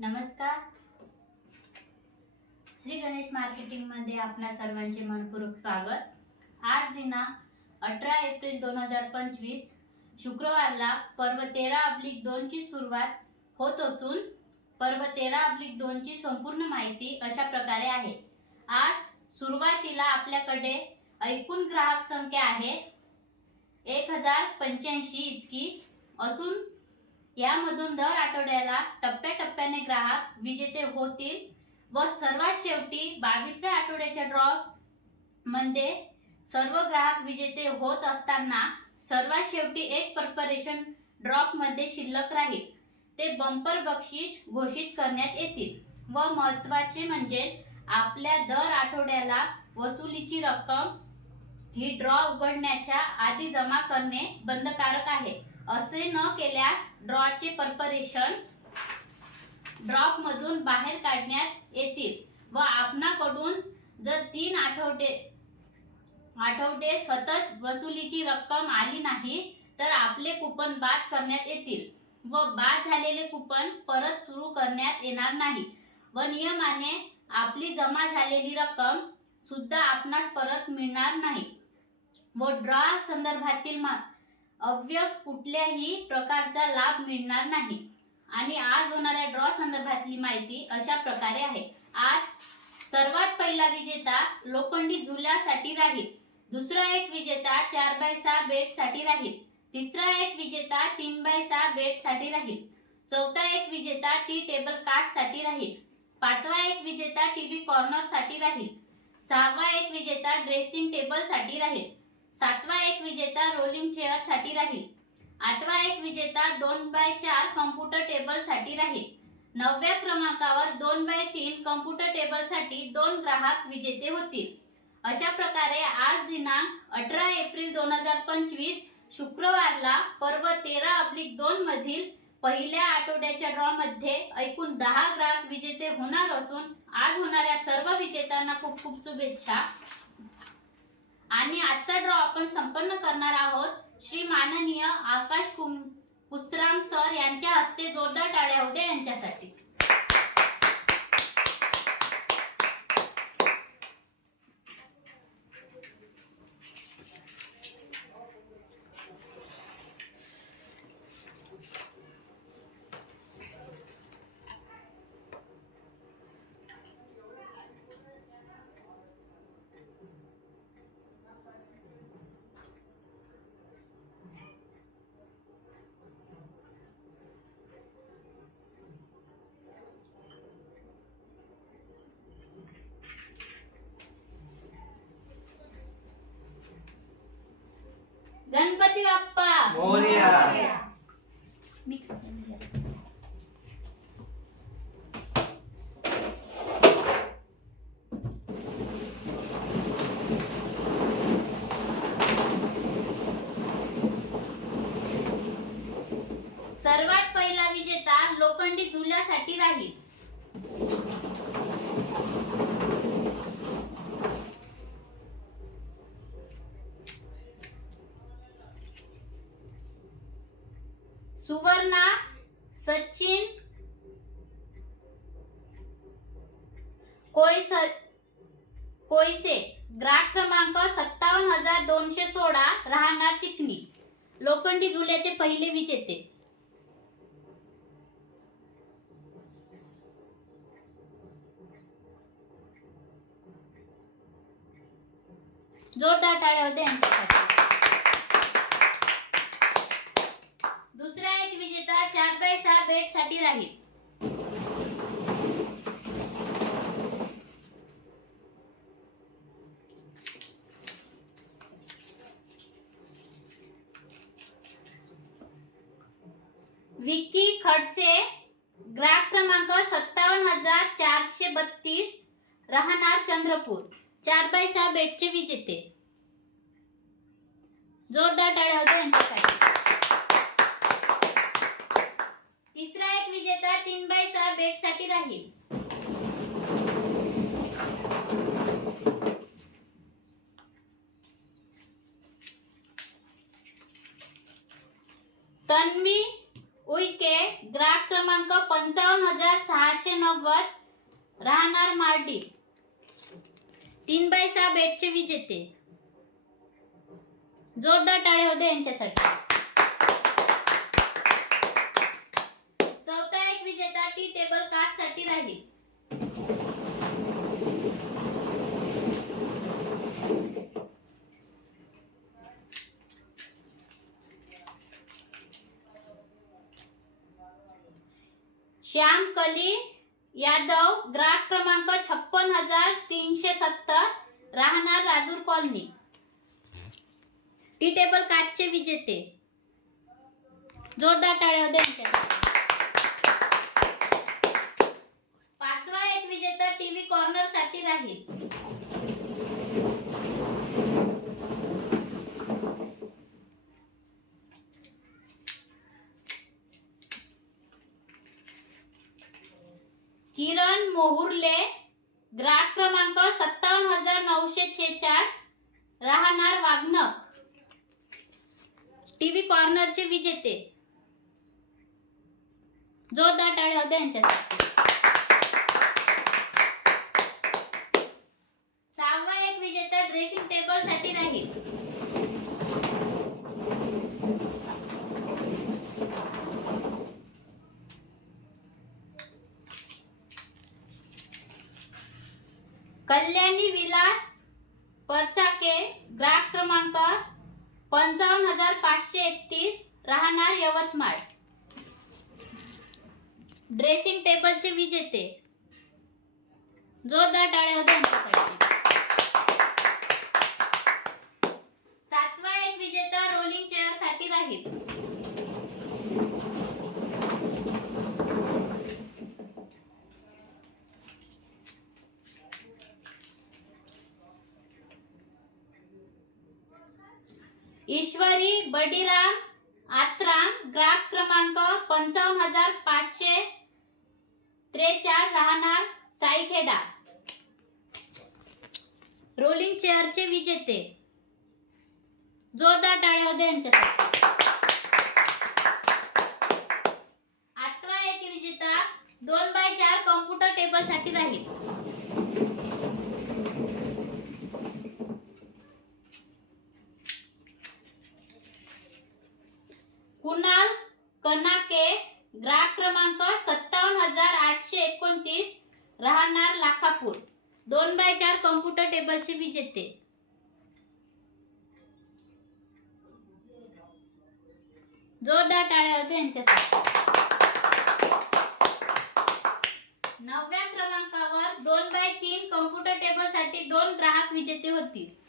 नमस्कार. श्री गणेश मार्केटिंगमध्ये आपणा सर्वांचे मनपूर्वक स्वागत. आज दिनांक अठरा एप्रिल दोन हजार पंचवीस शुक्रवारला पर्व तेरा अब्लिक दोनची सुरुवात होत असून पर्व तेरा अब्लिक दोनची संपूर्ण माहिती अशा प्रकारे आहे. आज सुरुवातीला आपल्याकडे ऐकून ग्राहक संख्या आहे. एक हजार पंच्याऐंशी इतकी असून यामधून दर आठवड्याला टप्प्याटप्प्याने ग्राहक विजेते होतील व सर्वात शेवटी बावीसव्या आठवड्याच्या ड्रॉ मध्ये सर्व ग्राहक विजेते होत असताना सर्वात शेवटी एक पर्परेशन ड्रॉपमध्ये शिल्लक राहील. ते बंपर बक्षीस घोषित करण्यात येतील. व महत्त्वाचे म्हणजे आपल्या दर आठवड्याला वसुलीची रक्कम ही ड्रॉ उघडण्याच्या आधी जमा करणे बंधकारक आहे. असे न केल्यास ड्रॉचे परपरेशन ड्रॉप मधून बाहेर काढण्यात येतील व आपणाकडून जर तीन आठवडे आठवडे सतत वसुलीची रक्कम आली नाही तर आपले कुपन बाद करण्यात येतील व बाद झालेले कुपन परत सुरू करण्यात येणार नाही व नियमाने आपली जमा झालेली रक्कम सुद्धा आपणास परत मिळणार नाही व ड्रॉ संदर्भातील मा अव्यय कुठल्याही प्रकारचा लाभ मिळणार नाही. आणि आज होणाऱ्या ड्रॉ संदर्भातली माहिती अशा प्रकारे आहे. आज सर्वात पहिला विजेता लोखंडी झुल्यासाठी राहील. दुसरा एक विजेता चार बाय सहा बेटसाठी राहील. तिसरा एक विजेता तीन बाय सहा बेटसाठी राहील. चौथा एक विजेता टी टेबल कास्टसाठी राहील. पाचवा एक विजेता टीव्ही कॉर्नरसाठी राहील. सहावा एक विजेता ड्रेसिंग टेबलसाठी राहील. सातवा एक विजेता रोलिंग चेअरसाठी राहील. आठवा एक विजेता दोन बाय चार कम्प्युटर टेबलसाठी राहील. नवव्या क्रमांकावर दोन बाय तीन कम्प्युटर टेबलसाठी दोन ग्राहक विजेते होतील. अशा प्रकारे आज दिनांक अठरा एप्रिल दोन हजार पंचवीस शुक्रवारला पर्व तेरा अब्लिक दोन मधील पहिल्या आठवड्याच्या ड्रॉ मध्ये एकूण दहा ग्राहक विजेते होणार असून आज होणाऱ्या सर्व विजेत्यांना खूप खूप शुभेच्छा. आणि आजचा ड्रॉ आपण संपन्न करणार आहोत. श्री माननीय आकाश कुम कुसराम सर यांच्या हस्ते जोरदार टाळ्या होत्या यांच्यासाठी. मोरया. मिक्स सर्वात पहिला विजेता लोखंडी झुल्यासाठी राहील सुवर्णा सचिन कोयस कोयसे ग्राहक क्रमांक सत्तावन्न हजार दोनशे सोळा राहणार चिकणी लोखंडी झुल्याचे पहिले विजेते. जोरदार टाळ्या होते यांच्यासाठी दुसरा एक विजेता चार बाय राहील. विक्की खडसे ग्राहक क्रमांक सत्तावन्न हजार चारशे बत्तीस राहणार चंद्रपूर. चार बाय सहा बेटचे विजेते. जोरदार टाळ्या होत्या यांच्यासाठी. तिसरा एक विजेता तीन बाय सहा बेटसाठी राहील. तन्वी उईके ग्राहक क्रमांक पंचावन्न हजार सहाशे नव्वद राहणार मार्डी. तीन बाय सहा बेटचे विजेते. जोरदार टाळे होते यांच्यासाठी चौथा एक विजेता टी टेबल कास्टसाठी राहील श्याम कली यादव ग्राहक क्रमांक छप्पन हजार तीनशे सत्तर राहणार राजूर कॉलनी. टी टेबल काचचे विजेते. जोरदार टाळ्या होत्या पाचवा एक विजेता टीव्ही कॉर्नरसाठी राहील किरण मोहुर्ले ग्राहक क्रमांक सत्तावन्न हजार नऊशे छेचाळ राहणार वागनक टीव्ही कॉर्नरचे विजेते. जोरदार टाळ्या होत्या यांच्यासाठी. सहावा एक विजेता ड्रेसिंग टेबलसाठी राहील. कल्याणी विलास परचाके ग्राहक क्रमांक पंचावन्न हजार पाचशे एकतीस राहणार यवतमाळ. ड्रेसिंग टेबलचे विजेते जोरदार टाळ्या होत्या सातवा एक विजेता रोलिंग चेअरसाठी राहील. ईश्वरी बडीराम आत्राम ग्राहक क्रमांक पंचावन्न हजार पाचशे त्रेचाळ राहणार साईखेडा. रोलिंग चेअरचे विजेते. जोरदार टाळ्या होत्या यांच्यासाठी. आठवा एक विजेता दोन बाय चार कॉम्प्युटर टेबलसाठी राहील. कुणाल कनाके ग्राहक क्रमांक सत्तावन्न हजार आठशे एकोणतीस राहणार लाखापूर. दोन बाय चार कम्प्युटर टेबलचे विजेते. जोरदार टाळ्या होत्या यांच्यासाठी. नवव्या क्रमांकावर दोन बाय तीन कम्प्युटर टेबलसाठी दोन ग्राहक विजेते होतील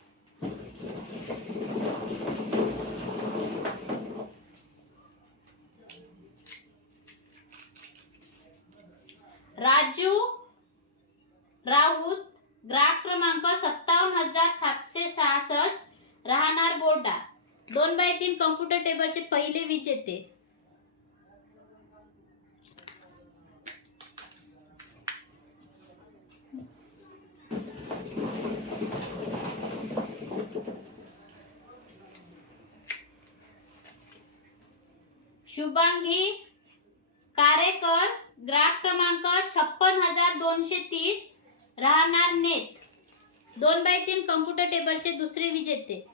राऊत ग्राहक क्रमांक सत्तावन्न हजार सातशे सहासष्ट राहणार बोर्डा. दोन बाय तीन कम्प्युटर टेबलचे पहिले विजेते शुभांगी कारेकर ग्राहक क्रमांक छप्पन हजार दोनशे तीस राहणार नेत दोन बाय तीन कॉम्प्युटर टेबलचे दुसरे विजेते.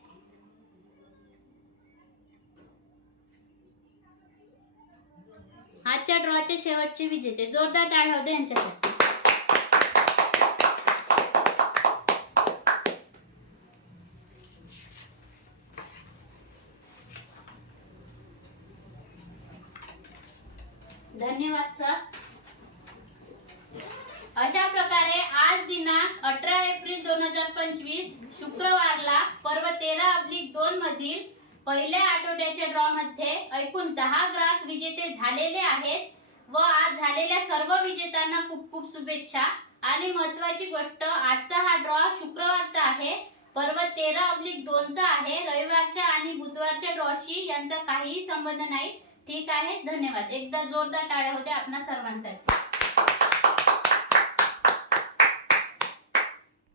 आजच्या ड्रॉचे शेवटचे विजेते. जोरदार टाळ्या होते यांच्यासाठी. धन्यवाद सर अशा प्रकारे आज दिनांक अठरा एप्रिल दोन हजार पंचवीस शुक्रवारला पर्व तेरा अब्लिक दोन मधील पहिल्या आठवड्याच्या ड्रॉ मध्ये एकूण दहा ग्राहक विजेते झालेले आहेत व आज झालेल्या सर्व विजेत्यांना खूप खूप शुभेच्छा. आणि महत्वाची गोष्ट आजचा हा ड्रॉ शुक्रवारचा आहे. पर्व तेरा अब्लिक दोनचा आहे. रविवारच्या आणि बुधवारच्या ड्रॉशी यांचा काहीही संबंध नाही. ठीक आहे? धन्यवाद. एकदा जोरदार टाळ्या होत्या आपणा सर्वांसाठी.